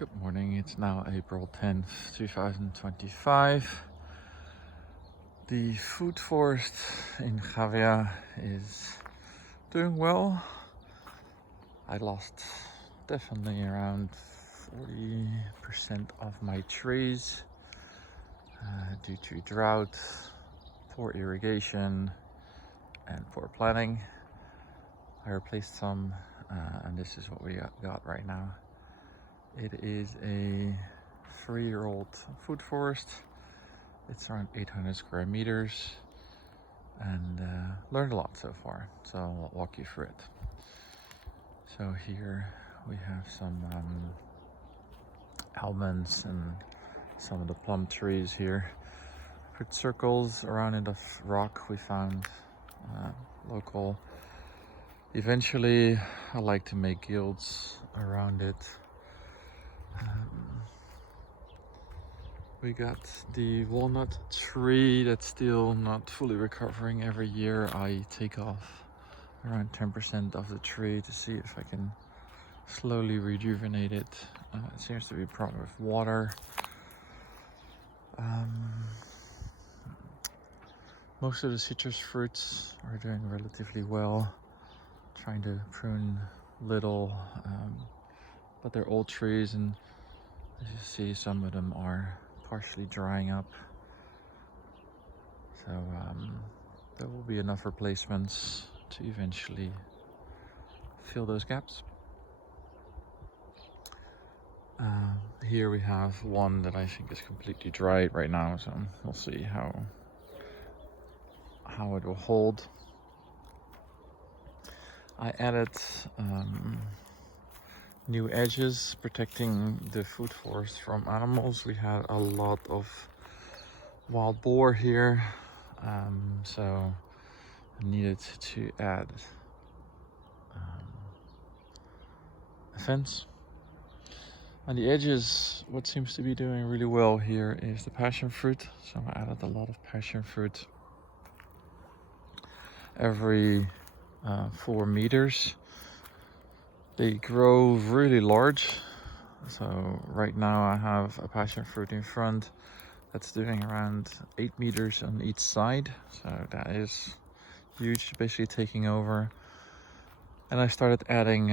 Good morning, it's now April 10th, 2025. The food forest in Jávea is doing well. I lost definitely around 40% of my trees due to drought, poor irrigation, and poor planning. I replaced some, and this is what we got right now. It is a 3-year-old food forest. It's around 800 square meters and learned a lot so far, so I'll walk you through it. So here we have some almonds and some of the plum trees here. Put circles around in the rock we found local. Eventually I like to make guilds around it. We got the walnut tree that's still not fully recovering. Every year I take off around 10% of the tree to see if I can slowly rejuvenate it. It seems to be a problem with water. Most of the citrus fruits are doing relatively well. Trying to prune little, but they're old trees, and as you see, some of them are partially drying up. So there will be enough replacements to eventually fill those gaps. Here we have one that I think is completely dried right now, so we'll see how it will hold. I added new edges protecting the food forest from animals. We had a lot of wild boar here, so I needed to add a fence. On the edges, what seems to be doing really well here is the passion fruit. So I added a lot of passion fruit every 4 meters. They grow really large. So right now I have a passion fruit in front that's doing around 8 meters on each side. So that is huge, basically taking over. And I started adding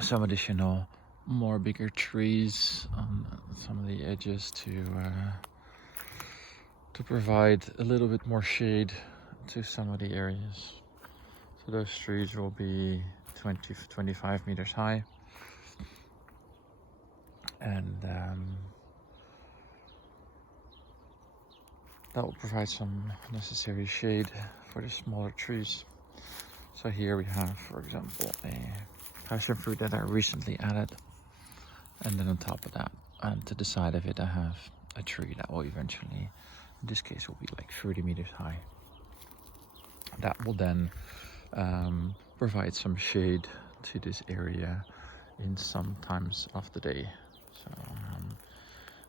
some additional more bigger trees on some of the edges to provide a little bit more shade to some of the areas. So those trees will be 20-25 meters high, and that will provide some necessary shade for the smaller trees. So here we have, for example, a passion fruit that I recently added, and then on top of that, and to the side of it, I have a tree that will eventually, in this case, will be like 30 meters high. That will then provide some shade to this area in some times of the day. So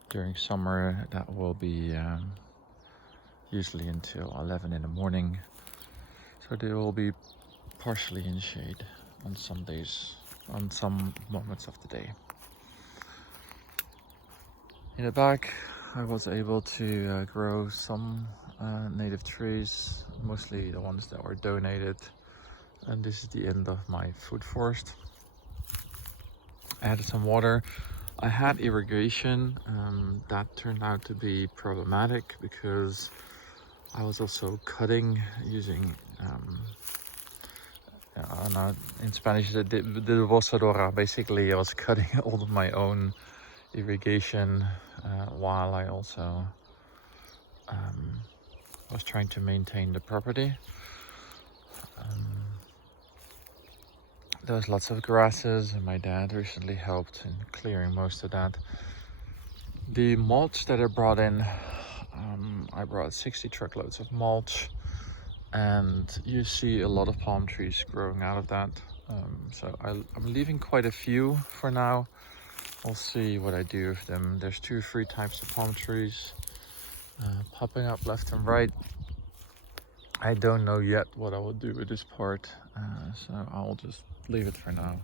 during summer, that will be usually until 11 in the morning. So they will be partially in shade on some days, on some moments of the day. In the back, I was able to grow some native trees, mostly the ones that were donated. And this is the end of my food forest. I added some water. I had irrigation. That turned out to be problematic because I was also cutting using in Spanish, de bosadora. Basically, I was cutting all of my own irrigation while I also was trying to maintain the property. There was lots of grasses, and my dad recently helped in clearing most of that. The mulch that I brought in, I brought 60 truckloads of mulch, and you see a lot of palm trees growing out of that. So I'm leaving quite a few for now. We'll see what I do with them. There's 2 or 3 types of palm trees popping up left and right. I don't know yet what I will do with this part, so I'll just leave it for now.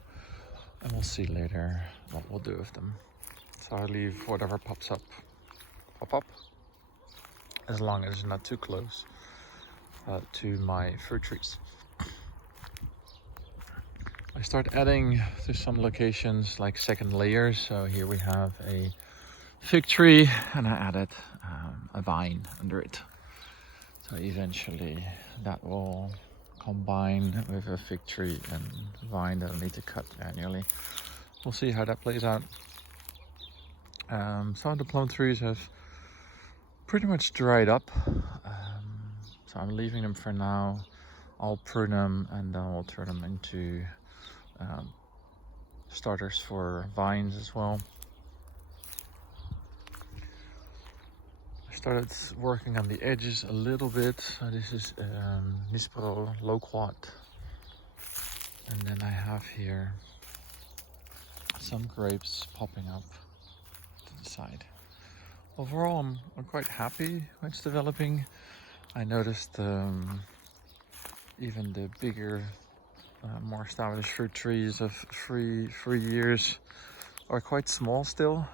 and we'll see later what we'll do with them. So I leave whatever pops up, pop up, as long as it's not too close to my fruit trees. I start adding to some locations like second layers. So here we have a fig tree and I added a vine under it. So eventually that will combine with a fig tree and vine that I need to cut manually. We'll see how that plays out. Some of the plum trees have pretty much dried up. So I'm leaving them for now. I'll prune them and then we'll turn them into starters for vines as well. I started working on the edges a little bit. So this is Mispro loquat, and then I have here some grapes popping up to the side. Overall, I'm quite happy when it's developing. I noticed even the bigger, more established fruit trees of 3 years are quite small still.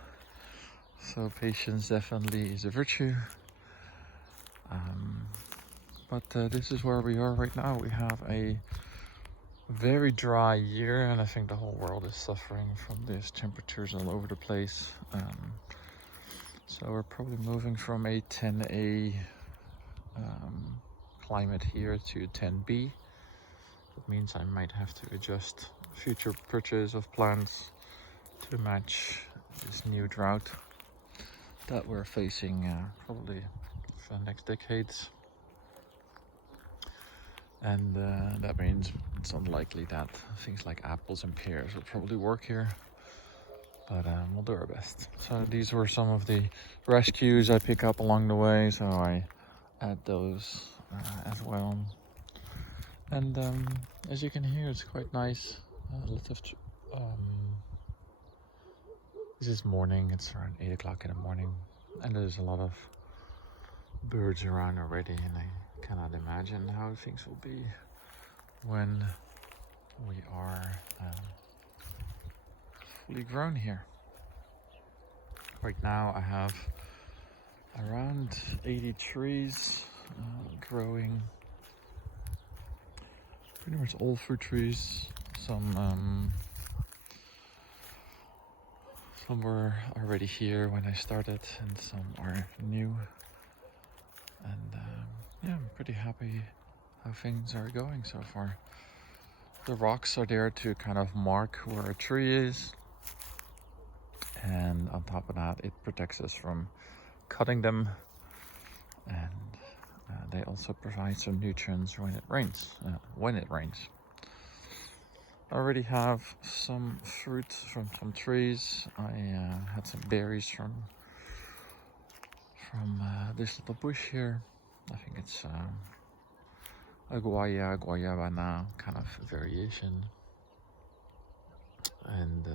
So patience definitely is a virtue. But this is where we are right now. We have a very dry year, and I think the whole world is suffering from these temperatures all over the place. So we're probably moving from a 10A climate here to 10B. That means I might have to adjust future purchase of plants to match this new drought that we're facing probably for the next decades. And that means it's unlikely that things like apples and pears will probably work here. But we'll do our best. So these were some of the rescues I pick up along the way, so I add those as well. And as you can hear, it's quite nice. A lot of this is morning. It's around 8 o'clock in the morning, and there's a lot of birds around already. And I cannot imagine how things will be when we are fully grown here. Right now I have around 80 trees growing. Pretty much all fruit trees. Some were already here when I started, and some are new. And yeah, I'm pretty happy how things are going so far. The rocks are there to kind of mark where a tree is, and on top of that, it protects us from cutting them, and they also provide some nutrients when it rains. I already have some fruit from some trees. I had some berries from this little bush here. I think it's a guayabana kind of variation, and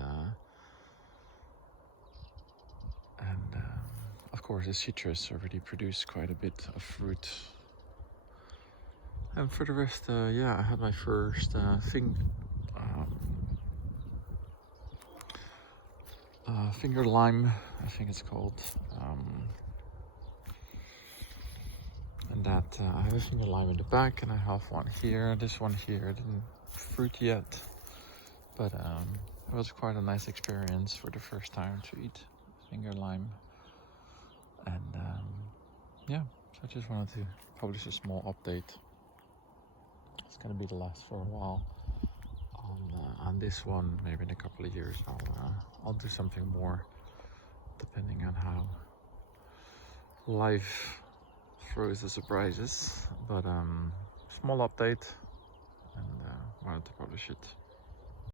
of course the citrus already produced quite a bit of fruit. And for the rest, yeah, I had my first finger lime, I think it's called. And that I have a finger lime in the back, and I have one here. This one here didn't fruit yet, but it was quite a nice experience for the first time to eat finger lime. And yeah, so I just wanted to publish a small update. It's gonna be the last for a while on this one. Maybe in a couple of years I'll do something more, depending on how life throws the surprises. But small update, and wanted to publish it.